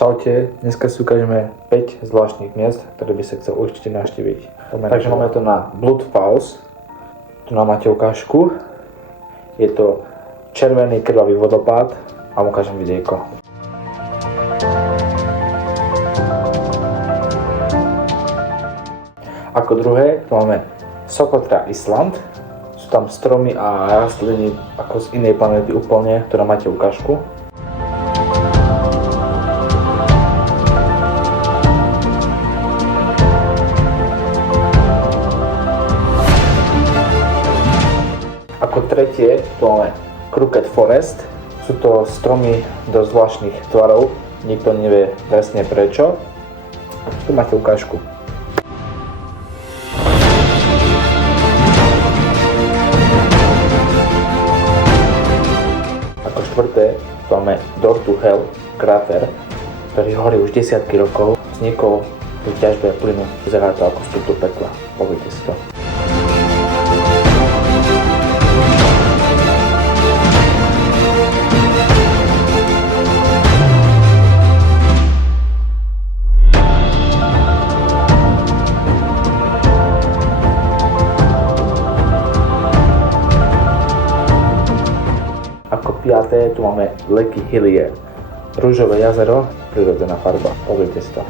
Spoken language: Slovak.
Čaute, dneska si ukážeme 5 zvláštnych miest, ktoré by sa chcel určite navštíviť. Takže máme to na Blood Falls, tu nám máte ukážku. Je to červený krvavý vodopád a vám ukážem videjko. Ako druhé, tu máme Socotra Island. Sú tam stromy a rastliny ako z inej planéty úplne, ktorá máte ukážku. Ako tretie, tu máme Crooked Forest. Sú to stromy do zvláštnych tvarov, nikto nevie presne prečo. Tu máte ukážku. Ako štvrté, tu máme Door to Hell kráter, ktorý horí už desiatky rokov. Vznikol pri ťažbe plynu, vyzerá to ako vstup do pekla. Pozrite si to. Ako piaté, tu máme Leky Hillier. Ružové jazero, prírodzená farba. Pozrite si to.